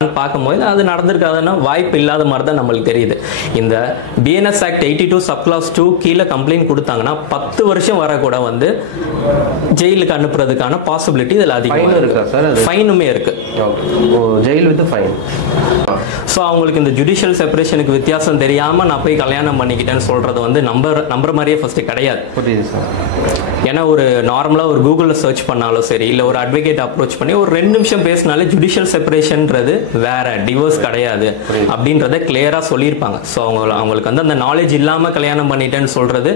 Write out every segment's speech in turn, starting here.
பார்க்கும்போது அது நடந்திருக்காதுன்னா வாய்ப்பு இல்லாத மாதிரி தான் நம்மளுக்கு தெரியுது. இந்த பிஎன்எஸ் ஆக்ட் 82 சப்கிளாஸ் 2 கீழே கம்ப்ளைண்ட் கொடுத்தாங்கன்னா 10 வருஷம் வர கூட வந்து ஜெயிலுக்கு அனுப்புறதுக்கான பாசிபிலிட்டி இதில் அதிகமாக இருக்கா சார்? ஃபைனுமே இருக்கு. Jail with fine. ஸோ அவங்களுக்கு இந்த ஜுடிஷியல் செப்பரேஷனுக்கு வித்தியாசம் தெரியாமல் நான் போய் கல்யாணம் பண்ணிக்கிட்டேன்னு சொல்றது வந்து நம்புற மாதிரியே ஃபர்ஸ்ட் கிடையாது. புரியுது சார். ஏன்னா ஒரு நார்மலாக ஒரு கூகுளில் சர்ச் பண்ணாலும் சரி, இல்லை ஒரு அட்வொகேட் அப்ரோச் பண்ணி ஒரு 2 நிமிஷம் பேசினாலே ஜுடிஷியல் செப்பரேஷன்ன்றது வேற, டிவோர்ஸ் கிடையாது அப்படின்றத கிளியராக சொல்லியிருப்பாங்க. ஸோ அவங்களுக்கு வந்து அந்த நாலேஜ் இல்லாமல் கல்யாணம் பண்ணிட்டேன்னு சொல்றது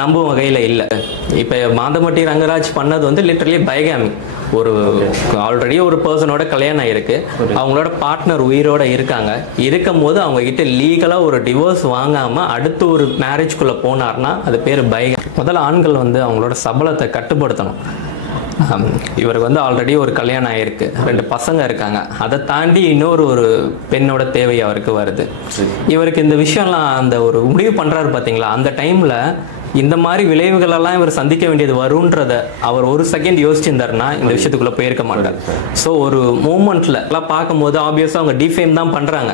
நம்பும் வகையில் இல்லை. இப்போ மாதம்பட்டி ரங்கராஜ் பண்ணது வந்து லிட்டரலி பைகாமி. ஒரு ஆல்ரெடி ஒரு பர்சனோட கல்யாணம் ஆயிருக்கு, அவங்களோட பார்ட்னர் உயிரோட இருக்காங்க, இருக்கும் போது அவங்க கிட்ட லீகலா ஒரு டிவோர்ஸ் வாங்காம அடுத்து ஒரு மேரேஜ்குள்ள போனார்னா அது பேர் பைகாமி. முதல்ல ஆண்கள் வந்து அவங்களோட சபலத்தை கட்டுப்படுத்தணும். இவருக்கு வந்து ஆல்ரெடி ஒரு கல்யாணம் ஆயிருக்கு, 2 பசங்க இருக்காங்க, அதை தாண்டி ஒரு பெண்ணோட தேவை அவருக்கு வருது. இவருக்கு இந்த விஷயம்லாம் அந்த ஒரு முடிவு பண்றாரு பாத்தீங்களா, அந்த டைம்ல இந்த மாதிரி விளைவுகள் எல்லாம் இவர் சந்திக்க வேண்டியது வரும்ன்றத அவர் ஒரு செகண்ட் யோசிச்சிருந்தாருன்னா இந்த விஷயத்துக்குள்ள போயிருக்க மாட்டார். ஸோ ஒரு மூமெண்ட்ல எல்லாம் பார்க்கும்போது ஆப்வியஸா அவங்க டிஃபேம் தான் பண்றாங்க.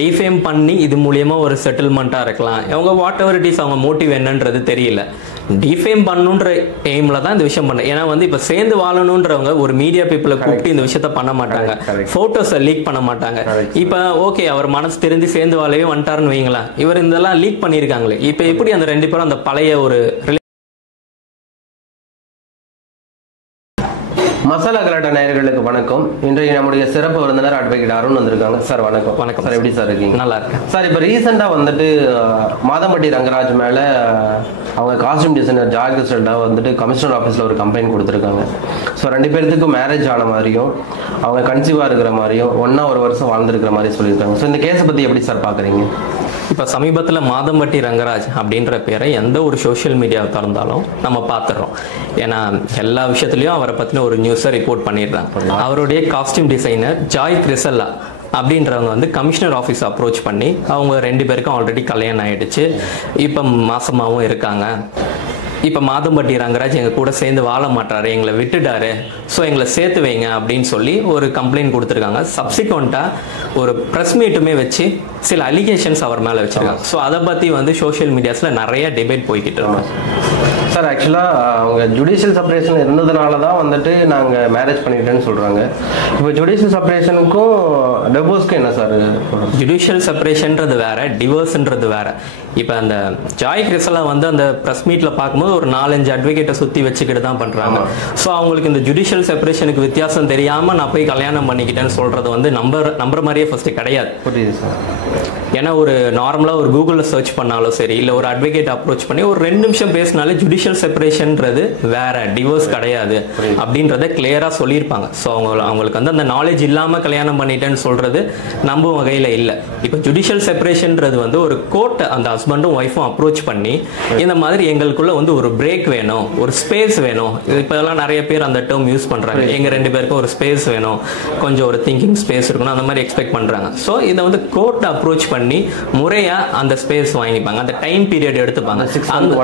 டிஃபேம் பண்ணி இது மூலியமா ஒரு செட்டில்மெண்டா இருக்கலாம், அவங்க வாட் எவர் இட் இஸ், அவங்க மோட்டிவ் என்னன்றது தெரியல. டிஃபேம் பண்ணுன்ற எய்ம்ல தான் இந்த விஷயம் பண்ண. ஏன்னா வந்து இப்ப சேர்ந்து வாழணும்ன்றவங்க ஒரு மீடியா பீப்புளை கூப்பிட்டு இந்த விஷயத்த பண்ண மாட்டாங்க, போட்டோஸை லீக் பண்ண மாட்டாங்க. இப்ப ஓகே அவர் மனசு தெரிஞ்சு சேர்ந்து வாழவே வந்துட்டாருன்னு வைங்களா, இவர் இதெல்லாம் லீக் பண்ணியிருக்காங்களே, இப்ப எப்படி அந்த 2 பேரும் அந்த பழைய ஒரு மசாலா கலாட்டா நேயர்களுக்கு வணக்கம். இன்றைக்கு நம்முடைய சிறப்பு விருந்தினர் அட்வொகேட் அருண் வந்திருக்காங்க. சார் வணக்கம். வணக்கம் சார், எப்படி சார் இருக்கீங்க? நல்லா இருக்கேன் சார். இப்போ ரீசெண்டாக வந்துட்டு மாதம்பட்டி ரங்கராஜ் மேலே அவங்க காஸ்டியூம் டிசைனர் ஜாய் கிறிஸ்டல்டா வந்துட்டு கமிஷனர் ஆஃபீஸில் ஒரு கம்ப்ளைண்ட் கொடுத்துருக்காங்க. ஸோ 2 பேர்த்துக்கும் மேரேஜ் ஆன மாதிரியும் அவங்க கன்சீவாக இருக்கிற மாதிரியும் ஒன்றா ஒரு வருஷம் வாழ்ந்துருக்கிற மாதிரி சொல்லியிருக்காங்க. ஸோ இந்த கேஸை பற்றி எப்படி சார் பார்க்குறீங்க? இப்போ சமீபத்தில் மாதம்பட்டி ரங்கராஜ் அப்படின்ற பேரை எந்த ஒரு சோஷியல் மீடியாவை திறந்தாலும் நம்ம பார்த்துடுறோம். ஏன்னா எல்லா விஷயத்துலையும் அவரை பற்றின ஒரு நியூஸை ரிப்போர்ட் பண்ணிடுறாங்க. அவருடைய காஸ்டியூம் டிசைனர் ஜாய் கிறிஸ்டல்டா அப்படின்றவங்க வந்து கமிஷனர் ஆஃபீஸ் அப்ரோச் பண்ணி அவங்க 2 பேருக்கும் ஆல்ரெடி கல்யாணம் ஆயிடுச்சு, இப்போ மாசமாகவும் இருக்காங்க. இப்போ மாதம்பட்டி ரங்கராஜ் எங்கள் கூட சேர்ந்து வாழ மாட்டாரு, எங்களை விட்டுட்டாரு, ஸோ எங்களை சேர்த்து வைங்க அப்படின்னு சொல்லி ஒரு கம்ப்ளைண்ட் கொடுத்துருக்காங்க. சப்சிக்வெண்ட்டாக ஒரு ப்ரெஸ் மீட்டுமே வச்சு சில அலிகேஷன்ஸ் அவர் மேலே வச்சுருக்காங்க. ஸோ அதை பற்றி வந்து சோஷியல் மீடியாஸில் நிறைய டிபேட் போய்கிட்டு இருக்கோம். சார், ஆக்சுவலாக அவங்க ஜுடிஷியல் செப்பரேஷன் இருந்ததுனால தான் வந்துட்டு நாங்கள் மேரேஜ் பண்ணிக்கிட்டேன்னு சொல்கிறாங்க. இப்போ ஜுடிஷியல் செப்பரேஷனுக்கும் டிவோர்ஸ்க்கும் என்ன சார்? ஜுடிஷியல் செப்பரேஷன்றது வேற, டிவோர்ஸ்ன்றது வேற. இப்போ அந்த ஜாய் கிறிஸ்டலா வந்து அந்த ப்ரெஸ் மீட்டில் பார்க்கும்போது ஒரு 4-5 அட்வொகேட்டை சுற்றி வச்சுக்கிட்டு தான் பண்ணுறாங்க. ஸோ அவங்களுக்கு இந்த ஜுடிஷியல் செப்பரேஷனுக்கு வித்தியாசம் தெரியாமல் நான் போய் கல்யாணம் பண்ணிக்கிட்டேன்னு சொல்கிறது வந்து நம்புற மாதிரியே ஃபர்ஸ்ட் கிடையாது. புரியுது சார். ஏன்னா ஒரு நார்மலாக ஒரு கூகுளில் சர்ச் பண்ணாலும் சரி, இல்லை ஒரு அட்வொகேட் அப்ரோச் பண்ணி ஒரு 2 நிமிஷம் பேசினாலே ஜுடிஷியல் செப்பரேஷன்ன்றது வேற, டிவோர்ஸ் கிடையாது அப்படின்றத கிளியராக சொல்லியிருப்பாங்க. ஸோ அவங்களுக்கு வந்து அந்த நாலேஜ் இல்லாமல் கல்யாணம் பண்ணிட்டேன்னு சொல்றது நம்பும் வகையில் இல்லை. இப்போ ஜுடிஷியல் செப்பரேஷன்ன்றது வந்து ஒரு கோர்ட்டை அந்த ஹஸ்பண்டும் ஒய்ஃபும் அப்ரோச் பண்ணி இந்த மாதிரி எங்களுக்குள்ள வந்து ஒரு பிரேக் வேணும், ஒரு ஸ்பேஸ் வேணும். இப்போலாம் நிறைய பேர் அந்த டேர்ம் யூஸ் பண்ணுறாங்க, எங்கள் 2 பேருக்கும் ஒரு ஸ்பேஸ் வேணும், கொஞ்சம் ஒரு திங்கிங் ஸ்பேஸ் இருக்கணும், அந்த மாதிரி எக்ஸ்பெக்ட் பண்ணுறாங்க. ஸோ இதை வந்து கோர்ட்டை அப்ரோச் பண்ணி முறையா அந்த ஸ்பேஸ் வாங்கிப்பாங்க, அந்த டைம் பீரியட் எடுத்துப்பாங்க. 6 மந்த்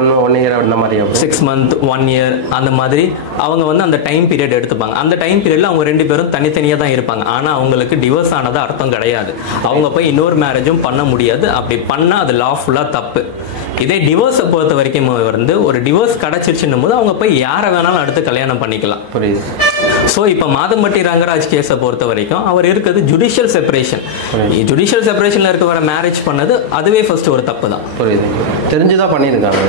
1 இயர் அந்த மாதிரி அவங்க வந்து அந்த டைம் பீரியட் எடுத்துப்பாங்க. அந்த டைம் பீரியட்ல அவங்க 2 பேரும் தனித்தனியா தான் இருப்பாங்க. ஆனா அவங்களுக்கு டிவோர்ஸ் ஆனது அர்த்தம் கிடையாது, அவங்க போய் இன்னொரு மேரேஜும் பண்ண முடியாது. அப்படி பண்ணா அது லாஃபுல்லா தப்பு. இதே டிவோர்ஸை பொறுத்த வரைக்கும் வந்து ஒரு டிவோர்ஸ் கிடைச்சிருச்சுன்னும் போது அவங்க போய் யாரை வேணாலும் அடுத்து கல்யாணம் பண்ணிக்கலாம். புரியுது. ஸோ இப்போ மாதம்பட்டி ரங்கராஜ் கேஸை பொறுத்த வரைக்கும் அவர் இருக்கிறது ஜுடிஷியல் செப்பரேஷன். ஜுடிஷியல் செப்பரேஷன்ல இருக்க வர மேரேஜ் பண்ணது அதுவே ஃபர்ஸ்ட் ஒரு தப்பு தான். புரியுது. தெரிஞ்சுதான் பண்ணியிருக்காங்க.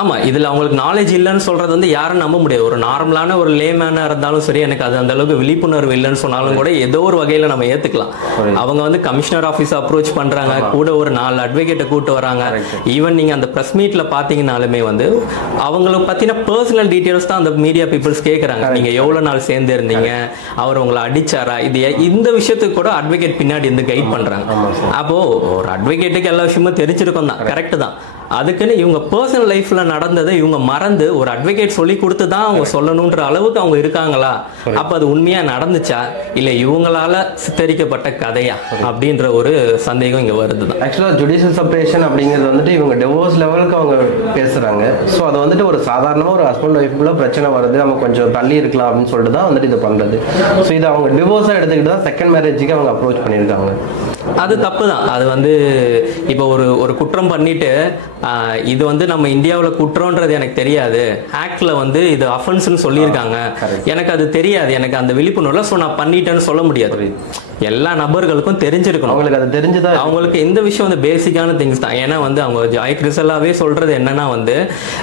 ஆமா, இதுல அவங்களுக்கு நாலேஜ் இல்லைன்னு சொல்றது வந்து யாரும் நம்ப முடியாது. ஒரு நார்மலான ஒரு லேமேனா இருந்தாலும் சரி, எனக்கு அது அந்த அளவுக்கு விழிப்புணர்வு இல்லைன்னு சொன்னாலும் கூட ஏதோ ஒரு வகையில நம்ம ஏத்துக்கலாம். அவங்க வந்து கமிஷனர் ஆஃபீஸ் அப்ரோச் பண்றாங்க, கூட ஒரு 4 அட்வொகேட்டை கூட்டு வராங்க. ஈவன் நீங்க அந்த பிரஸ் மீட்ல பாத்தீங்கன்னாலுமே வந்து அவங்களை பத்தின பர்சனல் டீடைல்ஸ் தான் அந்த மீடியா பீப்புள்ஸ் கேட்கறாங்க. நீங்க எவ்வளவு நாள் சேர்ந்து இருந்தீங்க, அவர் உங்களை அடிச்சாரா, இது இந்த விஷயத்துக்கு கூட அட்வொகேட் பின்னாடி இருந்து கைட் பண்றாங்க. அப்போ ஒரு அட்வொகேட்டுக்கு எல்லா விஷயமும் தெரிஞ்சிருக்கும் தான், கரெக்ட் தான். அதுக்குன்னு இவங்க பர்சனல் லைஃப்ல நடந்ததை இவங்க மறந்து ஒரு அட்வொகேட் சொல்லி கொடுத்து தான் அவங்க சொல்லணும்ன்ற அளவுக்கு அவங்க இருக்காங்களா? அப்ப அது உண்மையா நடந்துச்சா இல்ல இவங்களால சித்தரிக்கப்பட்ட கதையா அப்படின்ற ஒரு சந்தேகம் இங்க வருது. ஆக்சுவலா ஜுடிஷியல் செப்பரேஷன் அப்படிங்கிறது வந்துட்டு இவங்க டிவோர்ஸ் லெவலுக்கு அவங்க பேசுறாங்க. ஸோ அது வந்துட்டு ஒரு சாதாரணமா ஒரு ஹஸ்பண்ட் ஒய்ஃபுக்குள்ள பிரச்சனை வருது, நம்ம கொஞ்சம் தள்ளி இருக்கலாம் அப்படின்னு சொல்லிட்டு தான் வந்துட்டு இது பண்றது. ஸோ இதை அவங்க டிவோர்ஸா எடுத்துக்கிட்டு தான் செகண்ட் மேரேஜுக்கு அவங்க அப்ரோச் பண்ணியிருக்காங்க. அது தப்பு தான். அது வந்து இப்போ ஒரு குற்றம் பண்ணிட்டு இது வந்து நம்ம இந்தியாவில் குற்றம்ன்றது எனக்கு தெரியாது, ஆக்ட்ல வந்து இது அஃபென்ஸ்னு சொல்லியிருக்காங்க, எனக்கு அது தெரியாது, எனக்கு அந்த விழிப்புணர்வுல, ஸோ நான் பண்ணிட்டேன்னு சொல்ல முடியாது. எல்லா நபர்களுக்கும் தெரிஞ்சிருக்கணும். அவங்களுக்கு அது தெரிஞ்சுதான், அவங்களுக்கு இந்த விஷயம் வந்து பேசிக்கான திங்ஸ் தான். ஏன்னா வந்து அவங்க ஜாய் கிறிசலாவே சொல்றது என்னன்னா வந்து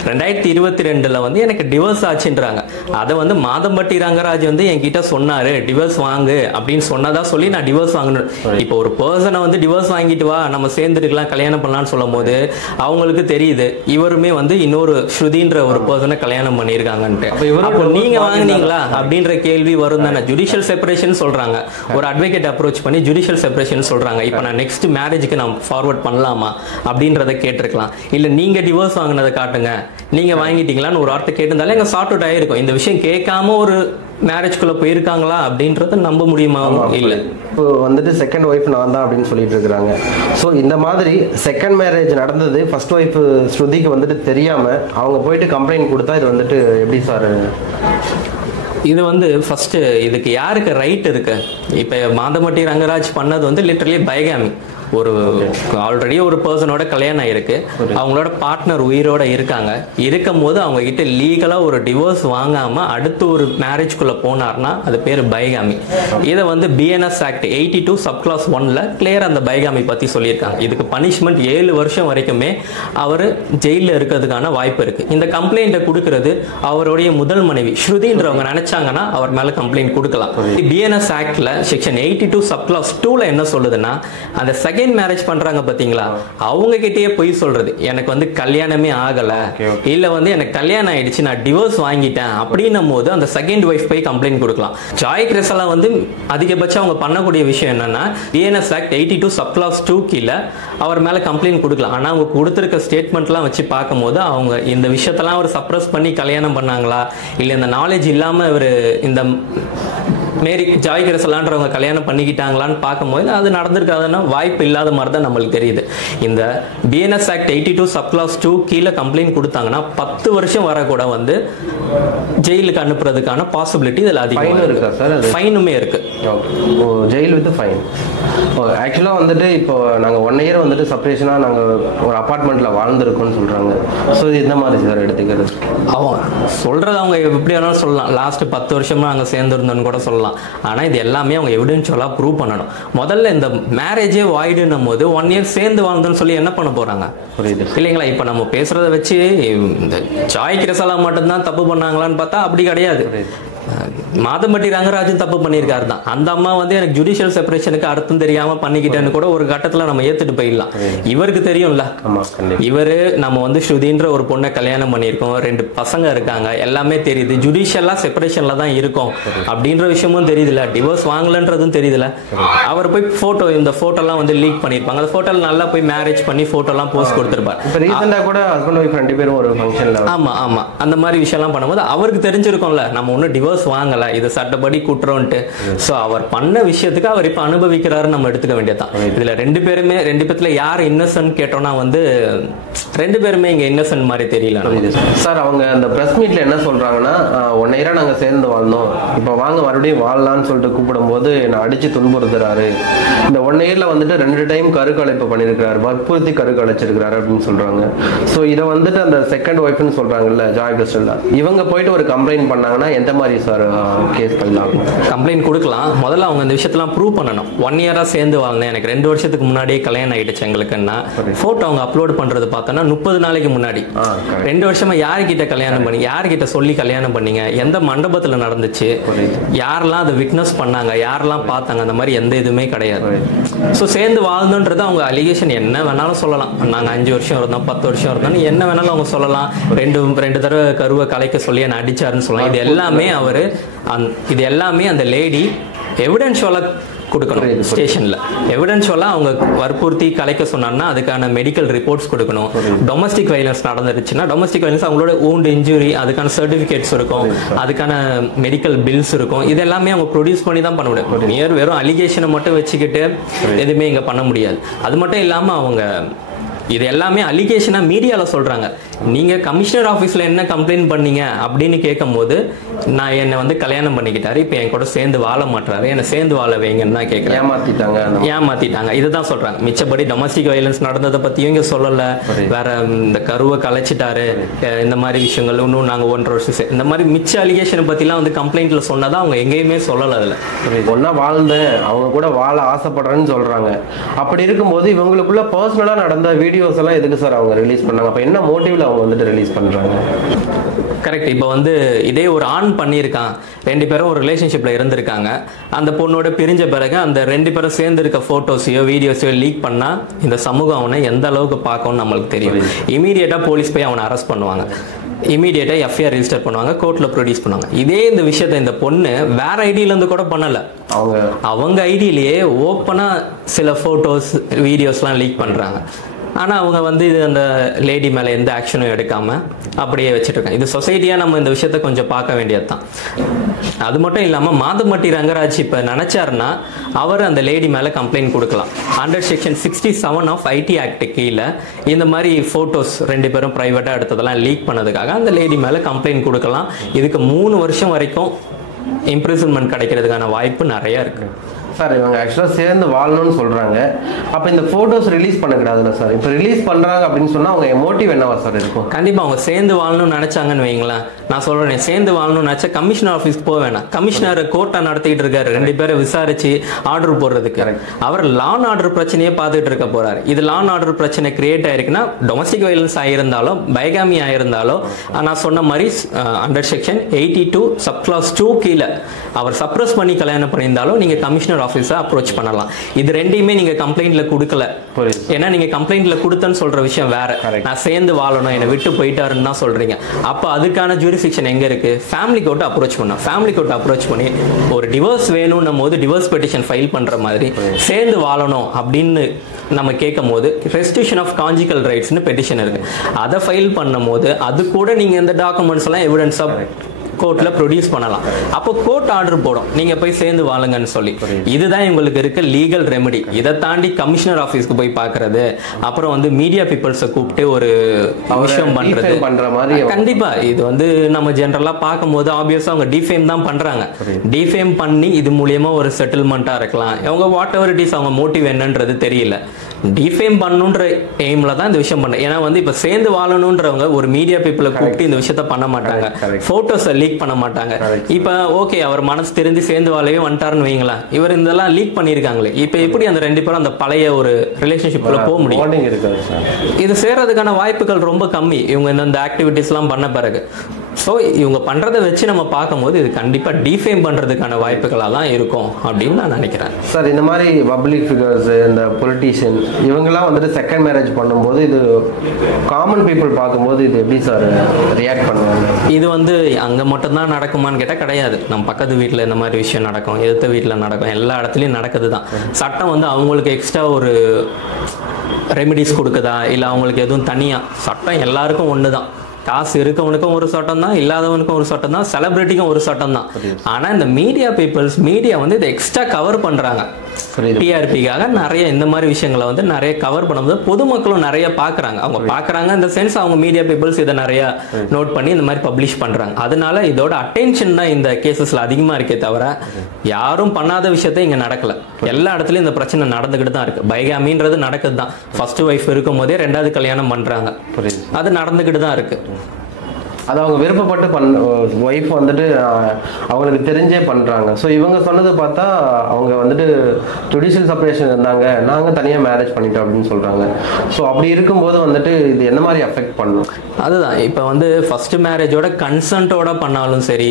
2022 வந்து எனக்கு டிவோர்ஸ் ஆச்சுன்றாங்க. அதை வந்து மாதம்பட்டி ரங்கராஜ் வந்து என்கிட்ட சொன்னாரு டிவோர்ஸ் வாங்கு அப்படின்னு சொன்னதா சொல்லி நான் டிவோர்ஸ் வாங்கணும். இப்போ ஒரு பர்சனை வந்து டிவோர்ஸ் வாங்கிட்டு வா நம்ம சேர்ந்துருக்கலாம் கல்யாணம் பண்ணலாம்னு சொல்லும் போது அவங்களுக்கு தெரியுது இவருமே வந்து இன்னொரு ஸ்ருதின்ற ஒரு பர்சனை கல்யாணம் பண்ணியிருக்காங்கன்ட்டு. அப்போ நீங்க வாங்கினீங்களா அப்படின்ற கேள்வி வரும் தானே. ஜுடிஷியல் செப்பரேஷன் சொல்றாங்க, ஒரு அட்வொகேட் அப்ரோச் பண்ணி ஜுடிஷியல் செப்பரேஷன் சொல்றாங்க. இப்போ நான் நெக்ஸ்ட் மேரேஜுக்கு நான் ஃபார்வர்ட் பண்ணலாமா அப்படின்றத கேட்டிருக்கலாம். இல்ல நீங்க டிவோர்ஸ் வாங்கினதை காட்டுங்க, நீங்க வாங்கிட்டீங்களான்னு ஒரு வார்த்தை கேட்டிருந்தாலே எங்க சார்ட் அவுட் ஆயிருக்கும். இந்த விஷயம் கேட்காம ஒரு மேரேஜ்குள்ள போயிருக்காங்களா அப்படின்றத நம்ப முடியுமா? இல்ல. இப்போ வந்துட்டு செகண்ட் ஒய்ஃப் நான் தான் அப்படின்னு சொல்லிட்டு இருக்காங்க. ஸோ இந்த மாதிரி செகண்ட் மேரேஜ் நடந்தது ஃபர்ஸ்ட் ஒய்ஃப் ஸ்ருதிக்கு வந்துட்டு தெரியாம அவங்க போயிட்டு கம்ப்ளைண்ட் கொடுத்தா இது வந்துட்டு எப்படி சார்? இது வந்து ஃபர்ஸ்ட் இதுக்கு யாருக்கு ரைட் இருக்கு? இப்ப மாதம்பட்டி ரங்கராஜ் பண்ணது வந்து லிட்டரலி பைகாமி. ஒரு ஆல்ரெடி ஒரு பர்சனோட கல்யாணம் ஆயிருக்கு, அவங்களோட பார்ட்னர் உயிரோட இருக்காங்க, இருக்கும் போது அவங்க கிட்ட லீகலா ஒரு டிவோர்ஸ் வாங்காம அடுத்து ஒரு மேரேஜ்குள்ள போனார்னா அது பேரு பைகாமி. இதை வந்து BNS ஆக்ட் 82 சப்கிளாஸ் 1ல கிளியர் அந்த பைகாமி பத்தி சொல்லியிருக்காங்க. இதுக்கு பனிஷ்மெண்ட் 7 வருஷம் வரைக்குமே அவர் ஜெயில இருக்கிறதுக்கான வாய்ப்பு இருக்கு. இந்த கம்ப்ளைண்ட்டை கொடுக்கறது அவருடைய முதல் மனைவி ஸ்ருதின்றவங்க நினைச்சாங்கன்னா அவர் மேல கம்ப்ளைண்ட் கொடுக்கலாம். BNS ஆக்ட்ல செக்ஷன் 82 சப்கிளாஸ் 2ல என்ன சொல்லுதுன்னா அந்த செகண்ட் மேரேஜ் பண்றாங்க பாத்தீங்களா, அவங்க கிட்டயே போய் சொல்றது எனக்கு வந்து கல்யாணமே ஆகல, இல்ல வந்து எனக்கு கல்யாணம் ஆயிடுச்சு நான் டிவோர்ஸ் வாங்கிட்டேன் அப்படின்னும் போது அந்த செகண்ட் ஒய்ஃப் போய் கம்ப்ளைண்ட் கொடுக்கலாம். ஜாய் கிறிசலா வந்து அதிகபட்சம் அவங்க பண்ணக்கூடிய விஷயம் என்னன்னா BNS ஆக்ட் 82 சப்கிளாஸ் 2 கீழே அவர் மேல கம்ப்ளைண்ட் கொடுக்கலாம். ஆனா அவங்க கொடுத்திருக்க ஸ்டேட்மெண்ட்லாம் வச்சு பார்க்கும்போது அவங்க இந்த விஷயத்தெல்லாம் அவர் சப்ரஸ் பண்ணி கல்யாணம் பண்ணாங்களா இல்ல இந்த நாலேஜ் இல்லாம இவர் இந்த மேரி ஜாய் கிறிசலான்றவங்க கல்யாணம் பண்ணிக்கிட்டாங்களான்னு பார்க்கும்போது அது நடந்திருக்காதுன்னா வாய்ப்பு இல்லாத மாதிரி தான் நம்மளுக்கு தெரியுது. இந்த BNS ஆக்ட் 82 சப்கிளாஸ் 2 கீழே கம்ப்ளைண்ட் கொடுத்தாங்கன்னா 10 வருஷம் வர கூட வந்து ஜெயிலுக்கு அனுப்புறதுக்கான பாசிபிலிட்டி இதில் அதிகமாக இருக்கா சார்? ஃபைனுமே இருக்கு. Jail with fine. ஆக்சுவலாக வந்துட்டு இப்போ நாங்கள் 1 இயர் வந்துட்டு செப்பரேஷனாக நாங்கள் ஒரு அப்பார்ட்மெண்ட்டில் வாழ்ந்துருக்கோம்னு சொல்கிறாங்க. ஸோ இது இந்த மாதிரி சார் எடுத்துக்கிறது? அவங்க சொல்கிறது அவங்க எப்படி வேணாலும் சொல்லலாம், லாஸ்ட் 10 வருஷமாக நாங்கள் சேர்ந்துருந்தோன்னு கூட சொல்லலாம். ஆனால் இது எல்லாமே அவங்க எவிடென்ஷுவலாக ப்ரூவ் பண்ணணும். முதல்ல இந்த மேரேஜே வாய்டுன்னும் போது 1 இயர் சேர்ந்து வாழ்ந்தோன்னு சொல்லி என்ன பண்ண போகிறாங்க? புரியுது இல்லைங்களா? இப்போ நம்ம பேசுகிறத வச்சு இந்த ஜாய் கிறிசலா மட்டும்தான் தப்பு பண்ணாங்களான்னு பார்த்தா அப்படி கிடையாது. மாதம்பட்டி ரங்கராஜன் தப்பு பண்ணியிருக்காரு தான். அந்த அம்மா வந்து எனக்கு ஜுடிஷியல் செப்பரேஷனுக்கு அர்த்தம் தெரியாம பண்ணிக்கிட்டேன்னு கூட ஒரு கட்டத்துல நம்ம ஏத்துட்டு போயிடலாம். இவருக்கு தெரியும்ல, இவரு நம்ம வந்து ஸ்ருதின்ற ஒரு பொண்ணை கல்யாணம் பண்ணியிருக்கோம், 2 பசங்க இருக்காங்க, எல்லாமே தெரியுது, ஜுடிஷியலா செப்பரேஷன்ல தான் இருக்கும் அப்படின்ற விஷயமும் தெரியுதுல, டிவோர்ஸ் வாங்கலன்றதும் தெரியுதுல. அவர் போய் போட்டோ இந்த போட்டோலாம் வந்து லீக் பண்ணிருப்பாங்க, அந்த போட்டோல நல்லா போய் மேரேஜ் பண்ணி போட்டோலாம் போஸ்ட் கொடுத்துருப்பாரு. இப்போ ரீசெண்டா கூட ஹஸ்பண்ட் ஒய்ஃப் 2 பேரும் ஒரு ஃபங்க்ஷன்ல ஆமா அந்த மாதிரி விஷயம்லாம் பண்ணும்போது அவருக்கு தெரிஞ்சிருக்கும்ல நம்ம ஒன்னும் டிவோர்ஸ் வாங்கல, இது சட்டப்படி குற்றம்ட்டு. சோ அவர் பண்ண விஷயத்துக்கு அவர் இப்ப அனுபவிக்கிறாரு நம்ம எடுத்துக்க வேண்டியதான். இதுல 2 பேத்துல யார் இன்னசென்ட் கேட்டோம்னா வந்து 2 பேருமே இங்க இன்னசென்ட் மாதிரி தெரியல சார். அவங்க அந்த பிரஸ் மீட்ல என்ன சொல்றாங்கன்னா 1 இயரா நாங்க சேர்ந்து வாழ்ந்தோம், இப்ப வாங்க மறுபடியும் வாழலாம்னு சொல்லிட்டு கூப்பிடும் போது என்ன அடிச்சு துன்புறுத்துறாரு. இந்த 1 இயர்ல வந்துட்டு 2 டைம் கருக்கலைப்பு பண்ணிருக்காரு, வற்புறுத்தி கருக்கலைச்சிருக்காரு அப்படின்னு சொல்றாங்க. சோ இதை வந்துட்டு அந்த செகண்ட் ஒய்ஃப்னு சொல்றாங்கல்ல ஜாய் கிறிஸ்டலா, இவங்க போயிட்டு ஒரு கம்ப்ளைண்ட் பண்ணாங்கன்னா எந்த மாதிரி சார் கேஸ் பண்ணலாம்? கம்ப்ளைண்ட் கொடுக்கலாம். முதல்ல அவங்க இந்த விஷயத்தெல்லாம் ப்ரூவ் பண்ணணும். 1 இயரா சேர்ந்து வாழ்ந்தேன், எனக்கு 2 வருஷத்துக்கு முன்னாடியே கல்யாணம் ஆயிடுச்சு எங்களுக்குன்னா போட்டோ அவங்க அப்லோட் பண்றது பார்த்தோன்னா 30 நாளைக்கு முன்னாடி 2 வருஷமா யாருக்கிட்ட கல்யாணம் பண்ணி யாருக்கிட்ட சொல்லி கல்யாணம் பண்ணீங்க, எந்த மண்டபத்துல நடந்துச்சு, யாரெல்லாம் அதை விட்னஸ் பண்ணாங்க, யாரெல்லாம் பார்த்தாங்க, அந்த மாதிரி எந்த இதுவுமே கிடையாது. ஸோ சேர்ந்து வாழ்ந்தோன்றது அவங்க அலிகேஷன் என்ன வேணாலும் சொல்லலாம். நாங்கள் 5 வருஷம் இருந்தோம் 10 வருஷம் இருந்தோம் என்ன வேணாலும் அவங்க சொல்லலாம். 2 தடவை கருவை கலைக்க சொல்லி என்ன அடிச்சாருன்னு சொல்லலாம். இது எல்லாமே அந்த லேடி எவிடென்ஷுவலா கொடுக்கணும் ஸ்டேஷன்ல. எவிடன்ஷுவலா அவங்க வற்புறுத்தி கலைக்க சொன்னாங்கன்னா அதுக்கான மெடிக்கல் ரிப்போர்ட்ஸ் கொடுக்கணும். டொமஸ்டிக் வைலன்ஸ் நடந்துருச்சுன்னா டொமஸ்டிக் வைலன்ஸ் அவங்களோட wound இன்ஜுரி அதுக்கான சர்டிபிகேட்ஸ் இருக்கும், அதுக்கான மெடிக்கல் பில்ஸ் இருக்கும். இது எல்லாமே அவங்க ப்ரொடியூஸ் பண்ணி தான் பண்ண முடியும். வெறும் அலிகேஷனை மட்டும் வச்சுக்கிட்டு எதுவுமே இங்க பண்ண முடியாது. அது மட்டும் இல்லாம அவங்க இது எல்லாமே அலிகேஷனா மீடியால சொல்றாங்க. நீங்க கமிஷனர் ஆபீஸ்ல என்ன கம்ப்ளைண்ட் பண்ணீங்க அப்படின்னு கேட்கும் போது நான் என்னை வந்து கல்யாணம் பண்ணிக்கிட்டாரு, இப்ப என் கூட சேர்ந்து வாழ மாட்டாரு, என்ன சேர்ந்து வாழ வைங்கன்னு தான் கேட்கிறேன். ஏமாத்திட்டாங்க இதுதான் சொல்றாங்க. மிச்சபடி டொமஸ்டிக் வயலன்ஸ் நடந்ததை பத்தியும் இங்க சொல்லல. வேற இந்த கருவை கலைச்சிட்டாரு இந்த மாதிரி விஷயங்கள் இன்னும் நாங்க 1.5 வருஷம் இந்த மாதிரி மிச்ச அலிகேஷனை பத்தி எல்லாம் வந்து கம்ப்ளைண்ட்ல சொன்னதா அவங்க எங்கேயுமே சொல்லல. அதுல ஒன்னா வாழ்ந்தேன் அவங்க கூட வாழ ஆசைப்படுறேன்னு சொல்றாங்க. அப்படி இருக்கும்போது இவங்களுக்குள்ள பர்சனலா நடந்த வீடியோஸ் எல்லாம் எதுக்கு சார் அவங்க ரிலீஸ் பண்ணாங்க? அப்ப என்ன மோட்டிவ்ல அவங்க வந்துட்டு ரிலீஸ் பண்றாங்க? கரெக்ட். இப்போ வந்து இதே ஒரு ஆண் பண்ணியிருக்கான், 2 பேரும் ஒரு ரிலேஷன்ஷிப்ல இருந்திருக்காங்க. அந்த பொண்ணோட பிரிஞ்ச பிறகு அந்த 2 பேரும் சேர்ந்து இருக்க போட்டோஸையோ வீடியோஸையோ லீக் பண்ணா இந்த சமூகம் அவனை எந்த அளவுக்கு பார்க்கும்னு நம்மளுக்கு தெரியும். இமீடியட்டா போலீஸ் போய் அவனை அரெஸ்ட் பண்ணுவாங்க, இமீடியட்டா எஃப்ஐஆர் ரெஜிஸ்டர் பண்ணுவாங்க, கோர்ட்ல ப்ரொடியூஸ் பண்ணுவாங்க. இதே இந்த விஷயத்தை இந்த பொண்ணு வேற ஐடியில இருந்து கூட பண்ணல, அவங்க ஐடியிலேயே ஓப்பனா சில போட்டோஸ் வீடியோஸ்லாம் லீக் பண்றாங்க. ஆனால் அவங்க வந்து அந்த லேடி மேலே எந்த ஆக்ஷனும் எடுக்காமல் அப்படியே வச்சுட்டு இருக்காங்க. இது சொசைட்டியாக நம்ம இந்த விஷயத்த கொஞ்சம் பார்க்க வேண்டியது தான். அது மட்டும் இல்லாமல் மாதம்பட்டி ரங்கராஜ் இப்போ நினச்சாருன்னா அவர் அந்த லேடி மேலே கம்ப்ளைண்ட் கொடுக்கலாம். Under section 67 of IT act கீழே இந்த மாதிரி ஃபோட்டோஸ் 2 பேரும் ப்ரைவேட்டாக எடுத்ததெல்லாம் லீக் பண்ணதுக்காக அந்த லேடி மேலே கம்ப்ளைண்ட் கொடுக்கலாம். இதுக்கு 3 வருஷம் வரைக்கும் இம்ப்ரிசன்மெண்ட் கிடைக்கிறதுக்கான வாய்ப்பு நிறைய இருக்குது. சார் இவங்க ஆக்சுவலாக சேர்ந்து வாழணும்னு சொல்கிறாங்க. அப்போ இந்த ஃபோட்டோஸ் ரிலீஸ் பண்ணக்கூடாதுல்ல சார்? இப்போ ரிலீஸ் பண்ணுறாங்க அப்படின்னு சொன்னால் அவங்க மோட்டிவ் என்னவா சார் இருக்கும்? கண்டிப்பாக அவங்க சேர்ந்து வாழணும்னு நினச்சாங்கன்னு வைங்களேன். நான் சொல்கிறேன், சேர்ந்து வாழணும்னு நினச்சா கமிஷனர் ஆஃபீஸ்க்கு போக வேணாம். கமிஷனர் கோர்ட்டை நடத்திக்கிட்டு இருக்காரு 2 பேரை விசாரிச்சு ஆர்டர் போடுறதுக்கு. அவர் லான் ஆர்டர் பிரச்சனையே பார்த்துட்டு இருக்க போறாரு. இது லான் ஆர்டர் பிரச்சனை கிரியேட் ஆயிருக்குன்னா டொமஸ்டிக் வயலன்ஸ் ஆயிருந்தாலும் பைகாமி ஆயிருந்தாலும் நான் சொன்ன மாதிரி அண்டர் செக்ஷன் 82 சப்கிளாஸ் 2 கீழே அவர் சப்ரஸ் பண்ணி கல்யாணம் பண்ணியிருந்தாலும் நீங்க கமிஷனர் ஆஃபீஸை அப்ரோச் பண்ணலாம். இது ரெண்டையுமே நீங்க கம்ப்ளைண்ட்ல கொடுக்கல. ஏன்னா நீங்க கம்ப்ளைண்ட்ல கொடுத்தன்னு சொல்ற விஷயம் வேற. நான் சேர்ந்து வாழணும் என்னை விட்டு போயிட்டாருன்னு தான் சொல்றீங்க. அப்ப அதுக்கான ஜூரிஸ்டிக்ஷன் எங்க இருக்கு? ஃபேமிலி கோர்ட் அப்ரோச் பண்ணணும். ஃபேமிலி கோர்ட் அப்ரோச் பண்ணி ஒரு டிவோர்ஸ் வேணும்னும் போது டிவோர்ஸ் பெட்டிஷன் ஃபைல் பண்ற மாதிரி சேர்ந்து வாழணும் அப்படின்னு நம்ம கேட்கும் போது ரெஸ்ட்ரிக்ஷன் ஆஃப் கான்ஜுகல் ரைட்ஸ்னு பெட்டிஷன் இருக்கு. அதை ஃபைல் பண்ணும் போது அது கூட நீங்க இந்த டாக்குமெண்ட்ஸ் எல்லாம் எவிடன்ஸா கோர்ட்ல ப்ரொடியூஸ் பண்ணலாம். அப்போ கோர்ட் ஆர்டர் போடும் நீங்க போய் சேர்ந்து வாழுங்கன்னு சொல்லி. இதுதான் உங்களுக்கு இருக்க லீகல் ரெமெடி. இதை தாண்டி கமிஷனர் ஆபீஸ்க்கு போய் பாக்குறது, அப்புறம் வந்து மீடியா பீப்புள்ஸை கூப்பிட்டு ஒரு விஷயம் பண்ற மாதிரி கண்டிப்பா இது வந்து நம்ம ஜெனரலா பார்க்கும்போது ஆப்வியஸா அவங்க டிஃபேம் தான் பண்றாங்க. டிஃபேம் பண்ணி இது மூலியமா ஒரு செட்டில்மெண்டா இருக்கலாம். அவங்க வாட் எவர் இட் இஸ் அவங்க மோட்டிவ் என்னன்றது தெரியல. டிஃபேம் பண்ணுன்ற எய்ம்ல தான் இந்த விஷயம் பண்ண. ஏன்னா வந்து இப்ப சேர்ந்து வாழணும்ன்றவங்க ஒரு மீடியா பீப்புளை கூப்பிட்டு இந்த விஷயத்த பண்ண மாட்டாங்க, போட்டோஸ் லீக் பண்ண மாட்டாங்க. இப்ப ஓகே அவர் மனசு தெரிஞ்சு சேர்ந்து வாழவே வந்துட்டாருன்னு வைங்களா, இவர் இதெல்லாம் லீக் பண்ணிருக்காங்களே, இப்ப எப்படி அந்த 2 பேரும் அந்த பழைய ஒரு ரிலேஷன்ஷிப்ல போக முடியும்? இது சேர்றதுக்கான வாய்ப்புகள் ரொம்ப கம்மி இவங்க இந்த ஆக்டிவிட்டிஸ் எல்லாம் பண்ண பிறகு. ஸோ இவங்க பண்றதை வச்சு நம்ம பார்க்கும்போது இது கண்டிப்பா டிஃபேம் பண்றதுக்கான வாய்ப்புகளாக தான் இருக்கும் அப்படின்னு நான் நினைக்கிறேன். சார் இந்த மாதிரி பப்ளிக் ஃபிகர்ஸ், இந்த பொலிட்டீஷியன் இவங்கெல்லாம் வந்துட்டு செகண்ட் மேரேஜ் பண்ணும்போது இது காமன் பீப்புள் பார்க்கும்போது இது எப்படி சார் ரியாக்ட் பண்ணுவாங்க? இது வந்து அங்கே மட்டும்தான் நடக்குமான்னு கேட்டால் கிடையாது. நம்ம பக்கத்து வீட்டில் இந்த மாதிரி விஷயம் நடக்கும், எதிர்த்த வீட்டில் நடக்கும், எல்லா இடத்துலையும் நடக்குது தான். சட்டம் வந்து அவங்களுக்கு எக்ஸ்ட்ரா ஒரு ரெமிடிஸ் கொடுக்குதா இல்லை அவங்களுக்கு எதுவும் தனியாக? சட்டம் எல்லாருக்கும் ஒன்று தான். காசு இருக்கவனுக்கும் ஒரு சட்டம் தான், இல்லாதவனுக்கும் ஒரு சட்டம் தான், செலிபிரிட்டிக்கும் ஒரு சட்டம் தான். ஆனா இந்த மீடியா பீப்புள்ஸ் மீடியா வந்து இதை எக்ஸ்ட்ரா கவர் பண்றாங்க. டிஆர்பிக்காக நிறைய இந்த மாதிரி விஷயங்களை வந்து நிறைய கவர் பண்ணும்போது பொதுமக்களும் நிறைய பாக்குறாங்க. அவங்க பாக்குறாங்க இந்த சென்ஸ் அவங்க மீடியா பீப்புள்ஸ் இதை நிறைய நோட் பண்ணி இந்த மாதிரி பப்ளிஷ் பண்றாங்க. அதனால இதோட அட்டென்ஷன் தான் இந்த கேசஸ்ல அதிகமா இருக்கே தவிர யாரும் பண்ணாத விஷயத்த இங்க நடக்கல. எல்லா இடத்துலயும் இந்த பிரச்சனை நடந்துகிட்டு தான் இருக்கு. பைகாமின்றது நடக்குது தான். ஃபர்ஸ்ட் ஒய்ஃப் இருக்கும் போதே 2வது கல்யாணம் பண்றாங்க, அது நடந்துகிட்டு தான் இருக்கு. அது அவங்க விருப்பப்பட்டு ஒய்ஃப் வந்துட்டு அவங்களுக்கு தெரிஞ்சே பண்ணுறாங்க. ஸோ இவங்க சொன்னது பார்த்தா அவங்க வந்துட்டு ஜுடிஷியல் செப்பரேஷன் இருந்தாங்க, நாங்கள் தனியாக மேரேஜ் பண்ணிட்டோம் அப்படின்னு சொல்கிறாங்க. ஸோ அப்படி இருக்கும்போது வந்துட்டு இது என்ன மாதிரி அஃபெக்ட் பண்ணும்? அதுதான் இப்போ வந்து ஃபர்ஸ்ட் மேரேஜோட கன்சென்ட்டோட பண்ணாலும் சரி,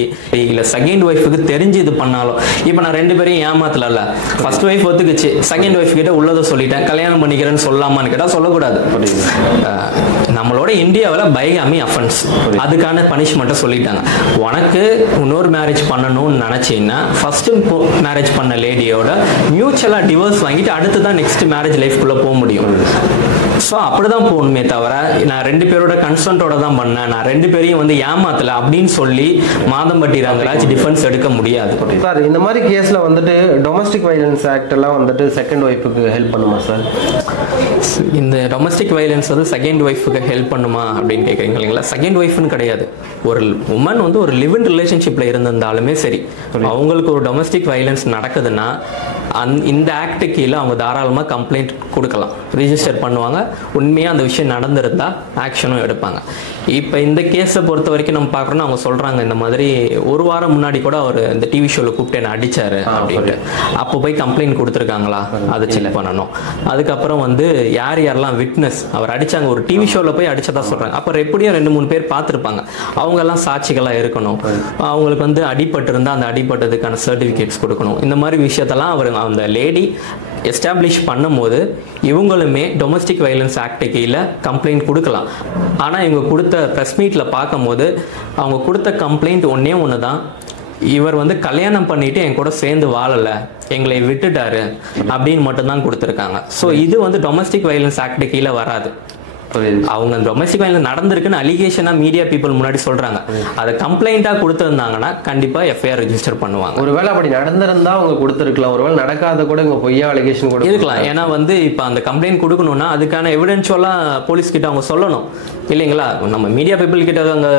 இல்லை செகண்ட் ஒய்ஃபுக்கு தெரிஞ்சு இது பண்ணாலும், இப்போ நான் 2 பேரையும் ஏமாத்தல. ஃபர்ஸ்ட் ஒய்ஃப் ஒத்துக்குச்சு, செகண்ட் ஒய்ஃப் கிட்ட உள்ளதை சொல்லிட்டேன், கல்யாணம் பண்ணிக்கிறேன்னு சொல்லாமான்னு கேட்டால் சொல்லக்கூடாது. நம்மளோட இந்தியாவில் பைகாமி அஃபென்ஸ், அதுக்கு அதுக்கான பனிஷ்மெண்ட்டை சொல்லிட்டாங்க. உனக்கு இன்னொரு மேரேஜ் பண்ணணும்னு நினைச்சீங்கன்னா ஃபர்ஸ்ட் மேரேஜ் பண்ண லேடியோட மியூச்சுவலா டிவோர்ஸ் வாங்கிட்டு அடுத்து தான் நெக்ஸ்ட் மேரேஜ் லைஃப்குள்ள போக முடியும். ஸோ அப்படிதான் போகணுமே தவிர நான் 2 பேரோட கன்சென்ட்டோட தான் பண்ணேன், நான் 2 பேரையும் வந்து ஏமாத்தல அப்படின்னு சொல்லி மாதம்பட்டி ரங்கராஜ் டிஃபென்ஸ் எடுக்க முடியாது. சார் இந்த மாதிரி கேஸ்ல வந்துட்டு டொமஸ்டிக் வயலன்ஸ் ஆக்ட் எல்லாம் வந்துட்டு செகண்ட் ஒய்ஃபுக்கு ஹெல்ப் பண்ணுமா சார்? இந்த டொமஸ்டிக் வயலன்ஸ் வந்து செகண்ட் ஒய்ஃபுக்கு ஹெல்ப் பண்ணுமா அப்படின்னு கேட்குறீங்க இல்லைங்களா? செகண்ட் ஒய்ஃப்னு கிடையாது. ஒரு உமன் வந்து ஒரு லிவ் இன் ரிலேஷன்ஷிப்ல இருந்திருந்தாலுமே சரி, அவங்களுக்கு ஒரு டொமஸ்டிக் வயலன்ஸ் நடக்குதுன்னா இந்த ஆக்ட் கீழே அவங்க தாராளமாக கம்ப்ளைண்ட் கொடுக்கலாம், ரிஜிஸ்டர் பண்ணுவாங்க. உண்மையாக அந்த விஷயம் நடந்திருந்தா ஆக்ஷனும் எடுப்பாங்க. இப்போ இந்த கேஸை பொறுத்த வரைக்கும் நம்ம பார்க்குறோன்னா அவங்க சொல்கிறாங்க இந்த மாதிரி ஒரு வாரம் முன்னாடி கூட அவர் இந்த டிவி ஷோவில் கூப்பிட்டு என்ன அடிச்சாரு அப்படின்ட்டு. அப்போ போய் கம்ப்ளைண்ட் கொடுத்துருக்காங்களா அதை செக் பண்ணணும். அதுக்கப்புறம் வந்து யார் யாரெல்லாம் விட்னஸ் அவர் அடிச்சாங்க ஒரு டிவி ஷோவில் போய் அடிச்சதா சொல்கிறாங்க. அப்புறம் எப்படியும் 2-3 பேர் பார்த்துருப்பாங்க, அவங்கெல்லாம் சாட்சிகளாக இருக்கணும். அவங்களுக்கு வந்து அடிபட்டு இருந்தால் அந்த அடிபட்டதுக்கான சர்டிஃபிகேட்ஸ் கொடுக்கணும். இந்த மாதிரி விஷயத்தெல்லாம் அவர் அந்த லேடி எஸ்டாப்ளிஷ் பண்ணும்போது இவங்களுமே டொமஸ்டிக் வயலன்ஸ் ஆக்ட் கீழே கம்ப்ளைண்ட் கொடுக்கலாம். ஆனால் இவங்க கொடுத்த ப்ரெஸ் மீட்டில் பார்க்கும்போது அவங்க கொடுத்த கம்ப்ளைண்ட் ஒன்று தான், இவர் வந்து கல்யாணம் பண்ணிட்டு என் கூட சேர்ந்து வாழலை, எங்களை விட்டுட்டாரு அப்படின்னு மட்டும்தான் கொடுத்துருக்காங்க. ஸோ இது வந்து டொமஸ்டிக் வயலன்ஸ் ஆக்ட் கீழே வராது. அவங்க டொமஸ்டிக் வயலன்ஸ் நடந்திருக்குன்னு அலிகேஷனா மீடியா பீப்புள் முன்னாடி சொல்றாங்க. அதை கம்ப்ளைண்டா கொடுத்திருந்தாங்கன்னா கண்டிப்பா எஃப்ஐஆர் ரெஜிஸ்டர் பண்ணுவாங்க. ஒருவேளை அப்படி நடந்திருந்தா அவங்க கொடுத்துருக்கலாம், ஒருவேளை நடக்காத கூட இவங்க பொய்யா அலிகேஷன் கூட இருக்கலாம். ஏன்னா வந்து இப்ப அந்த கம்ப்ளைண்ட் கொடுக்கணும்னா அதுக்கான எவிடென்ஷுவலா போலீஸ் கிட்ட அவங்க சொல்லணும் இல்லைங்களா? நம்ம மீடியா பீப்புள் கிட்ட அங்க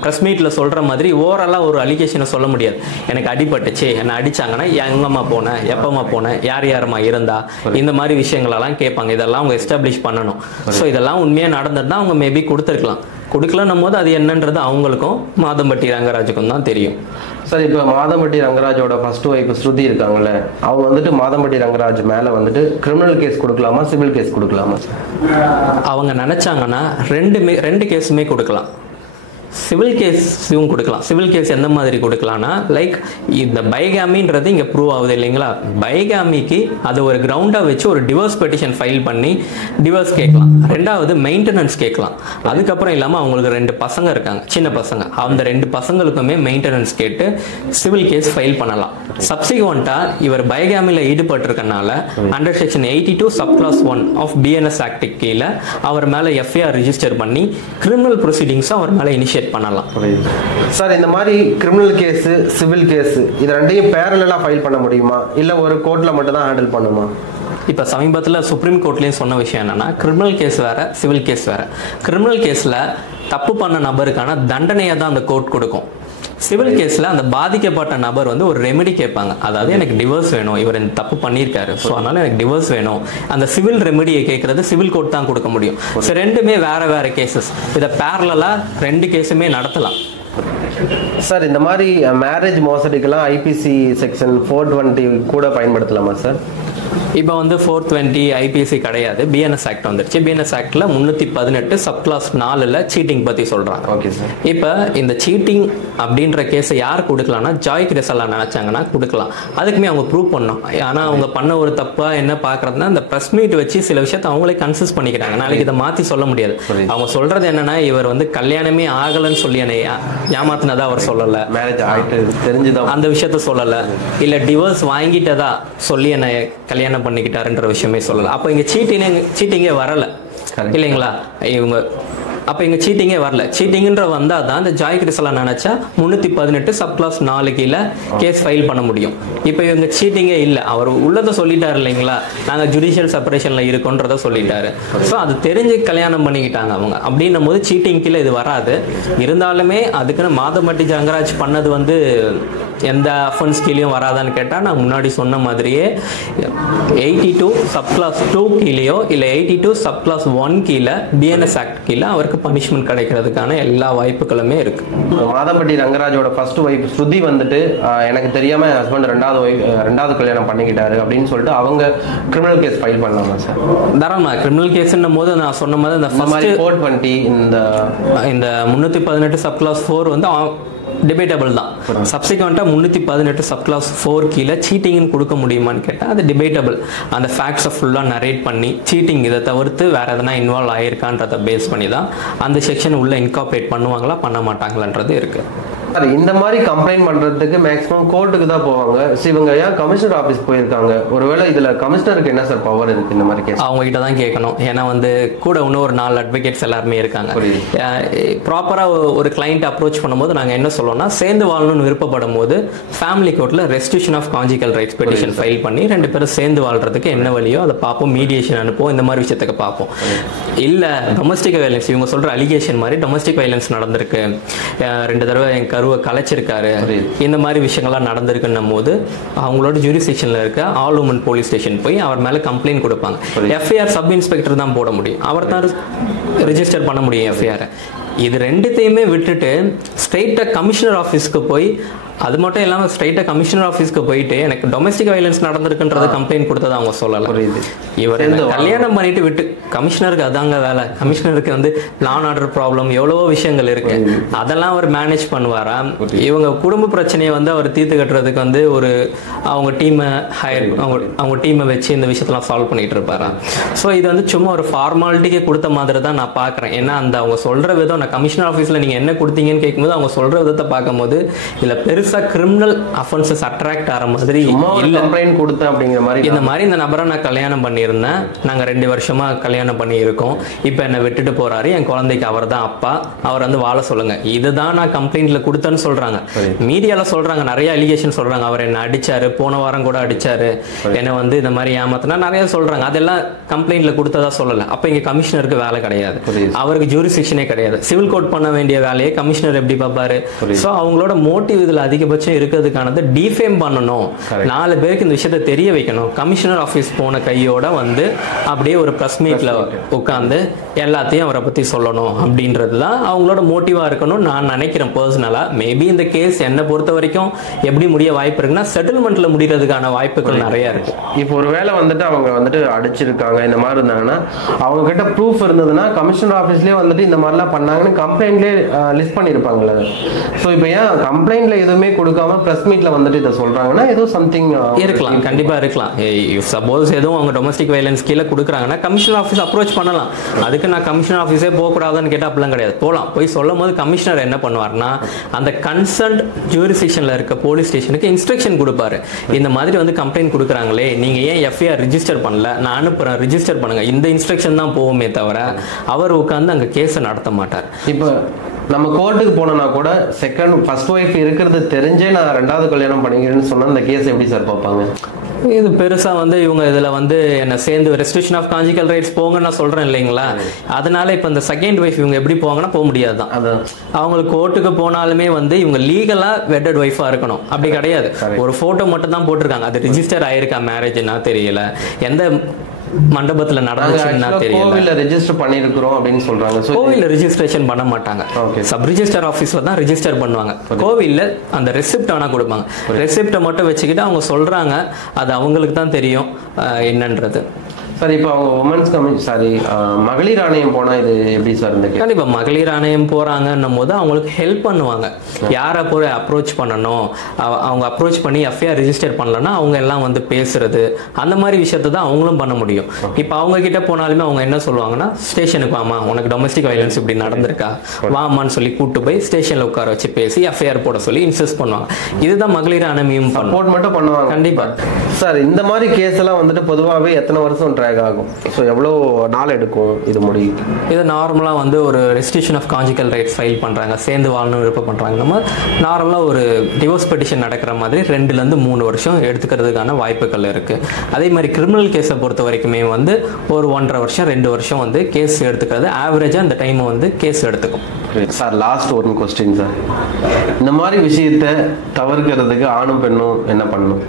பிரஸ் மீட்ல சொல்ற மாதிரி ஓவராலா ஒரு அலிகேஷனை சொல்ல முடியாது. எனக்கு அடிபட்டுச்சு, என்ன அடிச்சாங்கன்னா எங்கம்மா போனேன், எப்பமா போனேன், யார் யாருமா இருந்தா, இந்த மாதிரி விஷயங்களெல்லாம் கேட்பாங்க. இதெல்லாம் அவங்க எஸ்டாப்ளிஷ் பண்ணணும். ஸோ இதெல்லாம் உண்மையாக நடந்ததுன்னா அவங்க மேபி கொடுத்துருக்கலாம். கொடுக்கலன்னும் போது அது என்னன்றது அவங்களுக்கும் மாதம்பட்டி ரங்கராஜுக்கும் தான் தெரியும். சார் இப்போ மாதம்பட்டி ரங்கராஜோட ஃபர்ஸ்ட் ஒய்ஃப் ஸ்ருதி இருக்காங்கல்ல, அவங்க வந்துட்டு மாதம்பட்டி ரங்கராஜ் மேலே வந்துட்டு கிரிமினல் கேஸ் கொடுக்கலாமா, சிவில் கேஸ் கொடுக்கலாமா? அவங்க நினைச்சாங்கன்னா ரெண்டு கேஸுமே கொடுக்கலாம். சிவில் கேஸும் கொடுக்கலாம். சிவில் கேஸ் எந்த மாதிரி கொடுக்கலாம்னா லைக் இந்த பைகாமின்றது இங்கே ப்ரூவ் ஆகுது இல்லைங்களா? பைகாமிக்கு அது ஒரு கிரவுண்டாக வச்சு ஒரு டிவோர்ஸ் பெட்டிஷன் ஃபைல் பண்ணி டிவோர்ஸ் கேட்கலாம். ரெண்டாவது மெயின்டெனன்ஸ் கேட்கலாம். அதுக்கப்புறம் இல்லாமல் அவங்களுக்கு 2 பசங்க இருக்காங்க, சின்ன பசங்க. அந்த 2 பசங்களுக்குமே மெயின்டெனன்ஸ் கேட்டு சிவில் கேஸ் ஃபைல் பண்ணலாம். சப்சிக்வெண்ட்டாக இவர் பைகாமியில் ஈடுபட்டிருக்கனால under section 82 subclause 1 of BNS act கீழே அவர் மேலே எஃப்ஐஆர் ரிஜிஸ்டர் பண்ணி கிரிமினல் ப்ரொசீடிங்ஸும் அவர் மேலே இனிஷியேட் பண்ணலாம். சார் இந்த மாதிரி கிரிமினல் கேஸ், சிவில் கேஸ் இது ரெண்டையும் பேரலா ஃபைல் பண்ண முடியுமா, இல்ல ஒரு கோர்ட்ல மட்டும் தான் ஹேண்டில் பண்ணுமா? இப்போ சமீபத்தில் சுப்ரீம் கோர்ட்லேயும் சொன்ன விஷயம் என்னன்னா, கிரிமினல் கேஸ் வேற, சிவில் கேஸ் வேற. கிரிமினல் கேஸில் தப்பு பண்ண நபருக்கான தண்டனையை தான் அந்த கோர்ட் கொடுக்கும். சிவில் கேஸில் அந்த பாதிக்கப்பட்ட நபர் வந்து ஒரு ரெமெடி கேட்பாங்க. அதாவது எனக்கு டிவோர்ஸ் வேணும், இவர் இந்த தப்பு பண்ணியிருக்காரு, ஸோ அதனால எனக்கு டிவோர்ஸ் வேணும். அந்த சிவில் ரெமெடியை கேட்கறது சிவில் கோர்ட் தான் கொடுக்க முடியும். ஸோ ரெண்டுமே வேற வேற கேசஸ். இதை பேரலா 2 கேஸுமே நடத்தலாம். சார் இந்த மாதிரி மேரேஜ் மோசடிக்கெல்லாம் ஐபிசி செக்ஷன் 420 கூட பயன்படுத்தலாமா சார்? இப்போ வந்து 420 ஐபிசி கிடையாது, பிஎன்எஸ் ஆக்ட் வந்துருச்சு. பிஎன்எஸ் ஆக்ட்ல 318 சப்கிளாஸ் 4ல சீட்டிங் பத்தி சொல்றாங்க. Okay sir. இப்போ இந்த சீட்டிங் அப்படின்ற கேஸை யார் கொடுக்கலாம்னா ஜாய் கிரெசலா நினைச்சாங்கன்னா கொடுக்கலாம். அதுக்குமே அவங்க ப்ரூவ் பண்ணணும். ஆனா அவங்க பண்ண ஒரு தப்பா என்ன பாக்குறதுன்னா இந்த பிரஸ் மீட் வச்சு சில விஷயத்தை அவங்களே கன்சிஸ் பண்ணிக்கிறாங்க. நாளைக்கு இதை மாத்தி சொல்ல முடியாது. அவங்க சொல்றது என்னன்னா இவர் வந்து கல்யாணமே ஆகலன்னு சொல்லி என்னை ஏமாத்தினதா அவர் சொல்லல, மேரேஜ் ஆயிட்டு தெரிஞ்சுதான் அந்த விஷயத்த சொல்லல, இல்ல டிவோர்ஸ் வாங்கிட்டதா சொல்லி என்னை கல்யாணம் பண்ணிக்கிட்டாருன்ற விஷயமே சொல்லல. அப்ப இங்க சீட்டிங்கே வரல இல்லைங்களா? இவங்க அப்ப இங்க சீட்டிங்கே வரல. சீட்டிங்ன்ற வந்தா தான் இந்த ஜாய் கிரிசலா நினைச்சா 318 சப்கிளாஸ் 4 கீழே கேஸ் ஃபைல் பண்ண முடியும். இப்போ இவங்க சீட்டிங்கே இல்லை, அவர் உள்ளதை சொல்லிட்டாரு இல்லைங்களா, நாங்க ஜுடிஷியல் செப்பரேஷன்ல இருக்கோன்றத சொல்லிட்டாரு. ஸோ அது தெரிஞ்சு கல்யாணம் பண்ணிக்கிட்டாங்க அவங்க. அப்படின்னும் போது சீட்டிங் கீழே இது வராது. இருந்தாலுமே அதுக்குன்னு மாதம்பட்டி ரங்கராஜ் பண்ணது வந்து எந்த அஃபென்ஸ் கீழேயும் வராதான்னு கேட்டால் நான் முன்னாடி சொன்ன மாதிரியே 82 சப்கிளாஸ் 2 கீழேயோ இல்லை 82 சப்கிளாஸ் 1 கீழே பிஎன்எஸ் ஆக்ட் கீழே அவருக்கு பனிஷ்மெண்ட் கிடைக்கிறதுக்கான எல்லா வாய்ப்புகளுமே இருக்கு. மாதம்பட்டி ரங்கராஜோட ஃபர்ஸ்ட் ஒய்ஃப் ஸ்ருதி வந்துட்டு எனக்கு தெரியாம ஹஸ்பண்ட் ரெண்டாவது கல்யாணம் பண்ணிக்கிட்டாரு அப்படின்னு சொல்லிட்டு அவங்க கிரிமினல் கேஸ் ஃபைல் பண்ணலாமா சார்? தாராளமா. கிரிமினல் கேஸ்ன்னும் போது நான் சொன்ன மாதிரி இந்த 420 இந்த 318 சப்கிளாஸ் 4 வந்து டிபேட்டபிள் தான். சப்சிக்வெண்ட்டாக 318 சப்கிளாஸ் 4 கீழே சீட்டிங்னு கொடுக்க முடியுமான்னு கேட்டால் அது டிபேட்டபிள். அந்த ஃபேக்ட்ஸை ஃபுல்லாக நரேட் பண்ணி சீட்டிங் இதை தவிர்த்து வேறு எதனா இன்வால்வ் ஆகிருக்கான்றதை பேஸ் பண்ணி தான் அந்த செக்ஷன் உள்ளே இன்கார்பரேட் பண்ணுவாங்களா பண்ண மாட்டாங்களான்றது இருக்குது. சார் இந்த மாதிரி கம்ப்ளைண்ட் பண்ணுறதுக்கு மேக்ஸிமம் கோர்ட்டுக்கு தான் போவாங்க. இவங்க ஏன் கமிஷனர் ஆஃபீஸ் போயிருக்காங்க? ஒருவேளை இதில் கமிஷனருக்கு என்ன சார் பவர் இருக்குது இந்த மாதிரி கேஸ்? அவங்க கிட்ட தான் கேட்கணும். ஏன்னா வந்து கூட இன்னும் ஒரு 4 அட்வொகேட்ஸ் எல்லாருமே இருக்காங்க. ப்ராப்பராக ஒரு கிளைண்ட் அப்ரோச் பண்ணும்போது நாங்கள் என்ன சொல்லுவோம்னா, சேர்ந்து வாழணும்னு விருப்பப்படும் போது ஃபேமிலி கோர்ட்டில் restriction of conjugal rights petition file பண்ணி 2 பேரும் சேர்ந்து வாழ்றதுக்கு என்ன வழியோ அதை பார்ப்போம், மீடியேஷன் அனுப்போம், இந்த மாதிரி விஷயத்துக்கு பார்ப்போம். இல்லை டொமஸ்டிக் வயலன்ஸ் இவங்க சொல்கிற அலிகேஷன் மாதிரி டொமஸ்டிக் வயலன்ஸ் நடந்திருக்கு, 2 தடவை என் கருவை கலைச்சிருக்காரு, இந்த மாதிரி விஷயங்கள்லாம் நடந்திருக்குன்னும் போது அவங்களோட ஜூரிஸ்டிக்ஷன்ல இருக்க ஆல் உமன் போலீஸ் ஸ்டேஷன் போய் அவர் மேல கம்ப்ளைண்ட் கொடுப்பாங்க. எஃப்ஐஆர் சப் இன்ஸ்பெக்டர் தான் போட முடியும், அவர் தான் ரெஜிஸ்டர் பண்ண முடியும் எஃப்ஐஆர். இது ரெண்டுத்தையுமே விட்டுட்டு ஸ்ட்ரெயிட்டா கமிஷனர் ஆஃபீஸ்க்கு போய், அது மட்டும் இல்லாமல் ஸ்ட்ரைட்டாக கமிஷனர் ஆஃபீஸ்க்கு போயிட்டு எனக்கு டொமஸ்டிக் வயலன்ஸ் நடந்திருக்குன்றது கம்ப்ளைண்ட் கொடுத்தது அவங்க சொல்லலாம். இவர் கல்யாணம் பண்ணிட்டு விட்டு கமிஷனருக்கு அதாங்க வேலை. கமிஷனருக்கு வந்து பிளான் ஆர்டர் ப்ராப்ளம் எவ்வளவோ விஷயங்கள் இருக்கு, அதெல்லாம் அவர் மேனேஜ் பண்ணுவாரா? இவங்க குடும்ப பிரச்சனையை வந்து அவர் தீர்த்து கட்டுறதுக்கு வந்து ஒரு அவங்க டீமை அவங்க டீமை வச்சு இந்த விஷயத்தெல்லாம் சால்வ் பண்ணிட்டு இருப்பாரா? ஸோ இது வந்து சும்மா ஒரு ஃபார்மாலிட்டிக்கு கொடுத்த மாதிரி தான் நான் பார்க்குறேன். ஏன்னா அந்த அவங்க சொல்ற விதம், நான் கமிஷனர் ஆஃபீஸில் நீங்கள் என்ன கொடுத்தீங்கன்னு கேட்கும்போது அவங்க சொல்ற விதத்தை பார்க்கும்போது இல்லை பெருசு கிரிமினல் அஃபென்சஸ் அட்ராக்ட் ஆகிற மாதிரி இல்ல. கம்ப்ளைண்ட் கொடுத்தேன் அப்படிங்கிற மாதிரி இந்த மாதிரி இந்த நபரை நான் கல்யாணம் பண்ணியிருந்தேன், நாங்கள் 2 வருஷமா கல்யாணம் பண்ணி இருக்கோம், இப்போ என்னை விட்டுட்டு போறாரு, என் குழந்தைக்கு அவர் தான் அப்பா, அவர் வந்து வாழ சொல்லுங்க, இதுதான் நான் கம்ப்ளைண்ட்ல கொடுத்தேன்னு சொல்றாங்க. மீடியால சொல்றாங்க, நிறைய அலிகேஷன் சொல்றாங்க, அவர் என்ன அடிச்சாரு, போன வாரம் கூட அடிச்சாரு, என்னை வந்து இந்த மாதிரி ஏமாத்தினா நிறைய சொல்றாங்க. அதெல்லாம் கம்ப்ளைண்ட்ல கொடுத்ததா சொல்லல. அப்ப இங்க கமிஷனருக்கு வேலை கிடையாது, அவருக்கு ஜூரிஸ்டிக்ஷனே கிடையாது. சிவில் கோர்ட் பண்ண வேண்டிய வேலையை கமிஷனர் எப்படி பார்ப்பாரு? ஸோ அவங்களோட மோட்டிவ் இதுல அதிகபட்சம் இருக்கிறதுக்கானது டிஃபேம் பண்ணணும், 4 பேருக்கு இந்த விஷயத்தை தெரிய வைக்கணும். கமிஷனர் ஆஃபீஸ் போன கையோட வந்து அப்படியே ஒரு ப்ரெஸ் மீட்ல உட்காந்து எல்லாத்தையும் அவரை பத்தி சொல்லணும் அப்படின்றது தான் அவங்களோட மோட்டிவா இருக்கணும் நான் நினைக்கிறேன் பர்சனலா. மேபி இந்த கேஸ் என்னை பொறுத்த வரைக்கும் எப்படி முடிய வாய்ப்பு இருக்குன்னா செட்டில்மெண்ட்ல முடிகிறதுக்கான வாய்ப்புகள் நிறைய இருக்கு. இப்போ ஒரு வேளை வந்துட்டு அவங்க வந்துட்டு அடிச்சிருக்காங்க இந்த மாதிரி இருந்தாங்கன்னா, அவங்க கிட்ட ப்ரூஃப் இருந்ததுன்னா கமிஷனர் ஆஃபீஸ்லேயே வந்துட்டு இந்த மாதிரிலாம் பண்ணாங்கன்னு கம்ப்ளைண்ட்லேயே லிஸ்ட் பண்ணியிருப்பாங்களே. ஸோ இப்போ ஏன் கம்ப்ளைண்ட்ல எதுவுமே கொடுக்காம பிரஸ் மீட்ல வந்துட்டு இதை சொல்றாங்கன்னா ஏதோ சம்திங் இருக்கலாம், கண்டிப்பா இருக்கலாம். சப்போஸ் எதுவும் அவங்க டொமஸ்டிக் வயலன்ஸ் கீழே கொடுக்குறாங்கன்னா கமிஷனர் ஆஃபீஸ் அப்ரோச் பண்ணலாம். அதுக்கு நான் கமிஷனர் ஆஃபீஸே போகக்கூடாதுன்னு கேட்டால் அப்படிலாம் கிடையாது, போகலாம். போய் சொல்லும் போது கமிஷனர் என்ன பண்ணுவார்னா அந்த கன்சர்ன்ட் ஜூரிஸ்டிக்ஷன்ல இருக்க போலீஸ் ஸ்டேஷனுக்கு இன்ஸ்ட்ரக்ஷன் கொடுப்பாரு. இந்த மாதிரி வந்து கம்ப்ளைண்ட் கொடுக்குறாங்களே, நீங்க ஏன் எஃப்ஐஆர் ரிஜிஸ்டர் பண்ணல, நான் அனுப்புறேன் ரிஜிஸ்டர் பண்ணுங்க, இந்த இன்ஸ்ட்ரக்ஷன் தான் போகுமே தவிர அவர் உட்காந்து அங்கே கேஸை நடத்த மாட்டார். இப்போ நம்ம கோர்ட்டுக்கு போனோம்னா கூட ஃபர்ஸ்ட் ஒய்ஃப் இருக்கிறது தெரிஞ்சே நான் 2வது கல்யாணம் பண்ணிக்கிறேன்னு சொன்னா அந்த கேஸ் எப்படி சார் பார்ப்பாங்க? இது பெருசா வந்து இவங்க இதுல வந்து என்ன சேர்ந்து ரெஸ்ட்ரிக்ஷன் ஆஃப் கான்ஜுகல் ரைட்ஸ் போங்க நான் சொல்றேன் இல்லைங்களா. அதனால இப்ப இந்த செகண்ட் ஒய்ஃப் இவங்க எப்படி போவாங்கன்னா போக முடியாது தான். அவங்களுக்கு கோர்ட்டுக்கு போனாலுமே வந்து இவங்க லீகலா வெட்டட் ஒய்ஃபா இருக்கணும் அப்படி கிடையாது. ஒரு போட்டோ மட்டும் தான் போட்டிருக்காங்க, அது ரிஜிஸ்டர் ஆயிருக்கா மேரேஜ்னா தெரியல, எந்த மண்டபத்துல நடந்துச்சுன்னா தெரியல. கோவில்ல ரெஜிஸ்டர் பண்ணிருக்கிறோம் அப்படின்னு சொல்றாங்க. கோவில்ல ரெஜிஸ்ட்ரேஷன் பண்ண மாட்டாங்க, சப் ரிஜிஸ்டர் ஆபீஸ்ல தான் ரெஜிஸ்டர் பண்ணுவாங்க. கோவில்ல அந்த ரெசிப்ட் ஆனா கொடுப்பாங்க, ரெசிப்டை மட்டும் வச்சுக்கிட்டு அவங்க சொல்றாங்க, அது அவங்களுக்கு தான் தெரியும் என்னன்றது. சார் இப்போ அவங்க உமன்ஸ் மகளிர் ஆணையம் போனா இது எப்படி சார் இருக்கு? கண்டிப்பா மகளிர் ஆணையம் போறாங்கன்னும் போது அவங்களுக்கு ஹெல்ப் பண்ணுவாங்க, யாரை போய் அப்ரோச் பண்ணணும், அவங்க அப்ரோச் பண்ணி எஃப்ஐஆர் ரிஜிஸ்டர் பண்ணலன்னா அவங்க எல்லாம் வந்து பேசுறது, அந்த மாதிரி விஷயத்தை தான் அவங்களும் பண்ண முடியும். இப்போ அவங்க கிட்ட போனாலுமே அவங்க என்ன சொல்லுவாங்கன்னா ஸ்டேஷனுக்கு வாமா, உனக்கு டொமஸ்டிக் வயலன்ஸ் இப்படி நடந்திருக்கா வாமான்னு சொல்லி கூட்டு போய் ஸ்டேஷன்ல உட்கார வச்சு பேசி எஃப்ஐஆர் போட சொல்லி இன்சிஸ்ட் பண்ணுவாங்க. இதுதான் மகளிர் ஆணையம் சப்போர்ட் மட்டும் பண்ணுவாங்க. கண்டிப்பா சார் இந்த மாதிரி கேஸ் எல்லாம் வந்துட்டு பொதுவாகவே எத்தனை வருஷம் ட்ராக் ஆகும்? ஸோ எவ்வளோ நாள் எடுக்கும் இது முடியும்? இது நார்மலாக வந்து ஒரு restriction of conjugal rights file பண்ணுறாங்க, சேர்ந்து வாழணும் விருப்பம் பண்ணுறாங்க, நம்ம நார்மலாக ஒரு டிவோர்ஸ் பெட்டிஷன் நடக்கிற மாதிரி 2லேருந்து 3 வருஷம் எடுத்துக்கிறதுக்கான வாய்ப்புகள் இருக்குது. அதே மாதிரி கிரிமினல் கேஸை பொறுத்த வரைக்குமே வந்து ஒரு 1.5 வருஷம் 2 வருஷம் வந்து கேஸ் எடுத்துக்கிறது ஆவரேஜாக அந்த டைம் வந்து கேஸ் எடுத்துக்கும். சார் லாஸ்ட் ஒரு கொஸ்டின் சார், இந்த மாதிரி விஷயத்தை தவிர்க்கிறதுக்கு ஆணும் பெண்ணும் என்ன பண்ணணும்?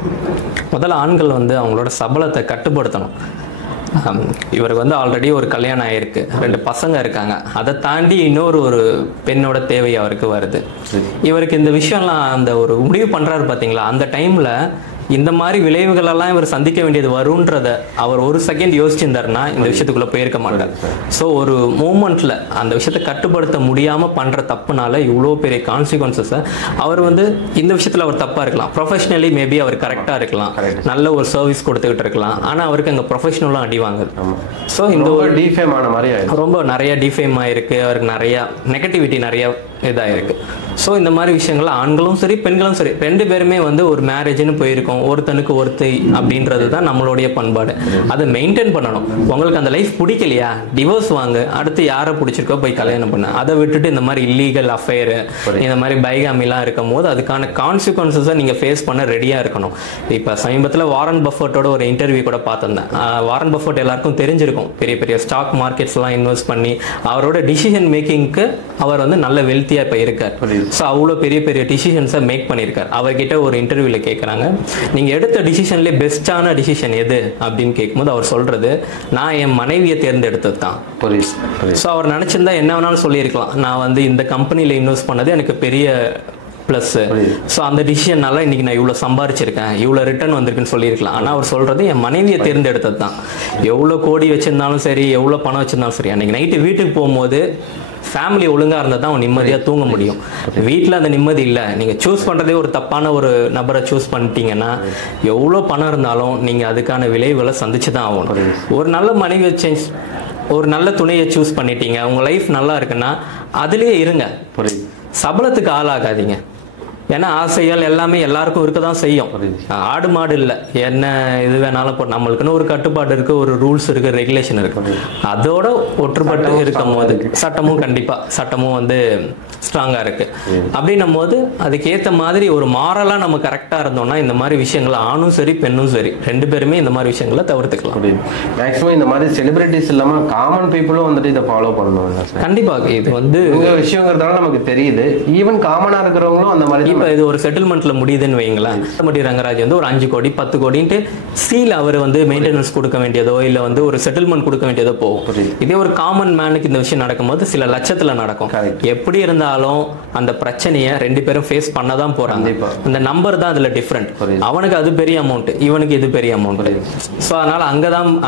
முதல்ல ஆண்கள் வந்து அவங்களோட சபலத்தை கட்டுப்படுத்தணும். இவருக்கு வந்து ஆல்ரெடி ஒரு கல்யாணம் ஆயிருக்கு, 2 பசங்க இருக்காங்க, அதை தாண்டி இன்னொரு பெண்ணோட தேவை அவருக்கு வருது. இவருக்கு இந்த விஷயம்லாம் அந்த ஒரு முடிவு பண்றாரு பாத்தீங்களா, அந்த டைம்ல இந்த மாதிரி விளைவுகள் எல்லாம் இவர் சந்திக்க வேண்டியது வரும்ன்றத அவர் ஒரு செகண்ட் யோசிச்சிருந்தாருன்னா இந்த விஷயத்துக்குள்ள போயிருக்க மாட்டார். ஸோ ஒரு மூமெண்ட்ல அந்த விஷயத்தை கட்டுப்படுத்த முடியாம பண்ற தப்புனால இவ்வளோ பெரிய கான்சிக்வன்சஸை அவர் வந்து இந்த விஷயத்துல அவர் தப்பா இருக்கலாம், ப்ரொஃபஷனலி மேபி அவர் கரெக்டா இருக்கலாம், நல்ல ஒரு சர்வீஸ் கொடுத்துக்கிட்டு இருக்கலாம், ஆனா அவருக்கு அங்க ப்ரொஃபஷனலும் அடி வாங்குது. ஸோ இந்த ஒரு டிஃபேம் ஆன மாதிரி ரொம்ப நிறைய டிஃபேம் ஆயிருக்கு, அவருக்கு நிறைய நெகட்டிவிட்டி நிறைய இதாயிருக்கு. ஸோ இந்த மாதிரி விஷயங்கள் ஆண்களும் சரி பெண்களும் சரி ரெண்டு பேருமே வந்து ஒரு மேரேஜ்னு போயிருக்கோம், ஒருத்தனுக்கு ஒருத்தி அப்படின்றது தான் நம்மளுடைய பண்பாடு. அதை மெயின்டைன் பண்ணணும். உங்களுக்கு அந்த லைஃப் பிடிக்கலையா, டிவோர்ஸ் வாங்க, அடுத்து யாரை பிடிச்சிருக்கோ போய் கல்யாணம் பண்ண. அதை விட்டுட்டு இந்த மாதிரி இல்லீகல் அஃபேர், இந்த மாதிரி பைகாமிலாம் இருக்கும் போது அதுக்கான கான்சிக்வன்சஸை நீங்க ஃபேஸ் பண்ண ரெடியா இருக்கணும். இப்போ சமீபத்தில் வாரன் பஃபர்ட்டோட ஒரு இன்டர்வியூ கூட பார்த்திருந்தேன். வாரன் பஃபர்ட் எல்லாருக்கும் தெரிஞ்சிருக்கும், பெரிய பெரிய ஸ்டாக் மார்க்கெட்ஸ்லாம் இன்வெஸ்ட் பண்ணி அவரோட டிசிஷன் மேக்கிங்க்கு அவர் வந்து நல்ல வெல்த்தியா இப்போ இருக்கார். ஸோ அவ்வளோ பெரிய பெரிய டிசிஷன்ஸை மேக் பண்ணியிருக்காரு. அவர்கிட்ட ஒரு இன்டர்வியூவில் கேட்குறாங்க, நீங்கள் எடுத்த டிசிஷன்லேயே பெஸ்ட்டான டிசிஷன் எது அப்படின்னு கேட்கும்போது அவர் சொல்றது, நான் என் மனைவியை தேர்ந்தெடுத்தது தான். ஸோ அவர் நினச்சிருந்தா என்ன வேணாலும் சொல்லியிருக்கலாம், நான் வந்து இந்த கம்பெனியில் இன்வெஸ்ட் பண்ணது எனக்கு பெரிய ப்ளஸ், ஸோ அந்த டிசிஷனால இன்னைக்கு நான் இவ்வளோ சம்பாரிச்சிருக்கேன், இவ்வளோ ரிட்டர்ன் வந்திருக்குன்னு சொல்லியிருக்கலாம். ஆனால் அவர் சொல்றது என் மனைவியை தேர்ந்தெடுத்தது தான். எவ்வளோ கோடி வச்சிருந்தாலும் சரி, எவ்வளோ பணம் வச்சிருந்தாலும் சரி, அன்னைக்கு நைட்டு வீட்டுக்கு போகும்போது ஃபேமிலி ஒழுங்கா இருந்தால் தான் அவன் நிம்மதியாக தூங்க முடியும். வீட்டில் அந்த நிம்மதி இல்லை, நீங்கள் சூஸ் பண்ணுறதே ஒரு தப்பான ஒரு நபரை சூஸ் பண்ணிட்டீங்கன்னா எவ்வளோ பணம் இருந்தாலும் நீங்கள் அதுக்கான விளைவுகளை சந்திச்சு தான் ஆகணும். ஒரு நல்ல மனைவியை ஒரு நல்ல துணையை சூஸ் பண்ணிட்டீங்க, உங்கள் லைஃப் நல்லா இருக்குன்னா அதுலேயே இருங்க, சபலத்துக்கு ஆளாகாதீங்க. ஏன்னா ஆசைகள் எல்லாமே எல்லாருக்கும் இருக்க தான் செய்யும். ஆடு மாடு இல்லை, என்ன இது வேணாலும் நம்மளுக்குன்னு ஒரு கட்டுப்பாடு இருக்கு, ஒரு ரூல்ஸ் இருக்கு, ரெகுலேஷன் இருக்கு. அதோட ஒற்றுப்பட்டு இருக்கும் போது சட்டமும் கண்டிப்பா சட்டமும் வந்து ஸ்ட்ராங்கா இருக்கு. அப்படின்னும் போது அதுக்கேற்ற மாதிரி ஒரு மாரலா நம்ம கரெக்டா இருந்தோம்னா இந்த மாதிரி விஷயங்களை ஆணும் சரி பெண்ணும் சரி ரெண்டு பேருமே இந்த மாதிரி விஷயங்களை தவிர்த்துக்கலாம். மேக்ஸிமம் இந்த மாதிரி செலிபிரிட்டிஸ் இல்லாம காமன் பீப்புளும் வந்துட்டு இதை ஃபாலோ பண்ணுவாங்க. கண்டிப்பாக இது வந்து விஷயங்கிறதால நமக்கு தெரியுது. ஈவன் காமனா இருக்கிறவங்களும் அந்த மாதிரி இப்போ இது ஒரு செட்டில்மெண்ட்ல முடியுதுன்னு வைங்களேன். மட்டி ரங்கராஜ் வந்து ஒரு 5 கோடி 10 கோடின்ட்டு ஸ்டீல் அவர் வந்து மெயின்டெனன்ஸ் கொடுக்க வேண்டியதோ இல்லை வந்து ஒரு செட்டில்மெண்ட் கொடுக்க வேண்டியதோ போகும். இதே ஒரு காமன் மேனுக்கு இந்த விஷயம் நடக்கும்போது சில லட்சத்துல நடக்கும். எப்படி இருந்தாலும் அந்த பிரச்சனையை ரெண்டு பேரும் ஃபேஸ் பண்ண தான் போறாங்க. அந்த நம்பர் தான் அதுல டிஃப்ரெண்ட். அவனுக்கு அது பெரிய அமௌண்ட், இவனுக்கு இது பெரிய அமௌண்ட். ஸோ அதனால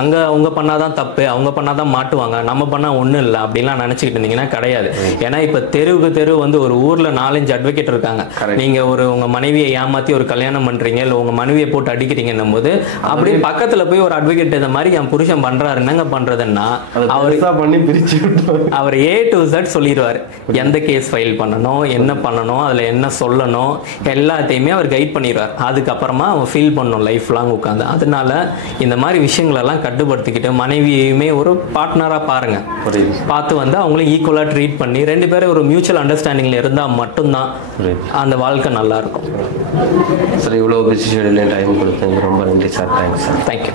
அங்க அவங்க பண்ணாதான் தப்பு, அவங்க பண்ணாதான் மாட்டுவாங்க, நம்ம பண்ணா ஒண்ணும் இல்லை அப்படின்லாம் நினைச்சுக்கிட்டு இருந்தீங்கன்னா கிடையாது. ஏன்னா இப்ப தெருவுக்கு தெரு வந்து ஒரு ஊர்ல 4-5 அட்வொகேட் இருக்காங்க. நீங்க உங்க மனைவியை ஏமாத்தி ஒரு கல்யாணம் பண்றீங்க, இல்ல உங்க மனைவியை போட்டு அடிக்கிறீங்கன்னும் போது அப்படியே பக்கத்துல போய் ஒரு அட்வொகேட் இந்த மாதிரி என் புருஷன் பண்றாரு என்னங்க பண்றதுன்னா அவர் A to Z சொல்லிடுவாரு. எந்த கேஸ் ஃபைல் பண்ணணும், என்ன பண்ணணும், அதுல என்ன சொல்லணும், எல்லாத்தையுமே அவர் கைட் பண்ணிடுவார். அதுக்கப்புறமா அவன் ஃபீல் பண்ணணும் லைஃப் லாங் உட்காந்து. அதனால இந்த மாதிரி விஷயங்கள் எல்லாம் கட்டுப்படுத்திக்கிட்டு மனைவியுமே ஒரு பார்ட்னரா பாருங்க, பார்த்து வந்து அவங்களும் ஈக்குவலா ட்ரீட் பண்ணி ரெண்டு பேரும் ஒரு மியூச்சுவல் அண்டர்ஸ்டாண்டிங்ல இருந்தா மட்டும்தான் அந்த வாழ்க்கை நல்லா இருக்கும். சார் இவ்வளோ பிஸி ஷெட்யூல் டைம் கொடுத்தீங்க, ரொம்ப நன்றி சார். Thanks sir. தேங்க்யூ.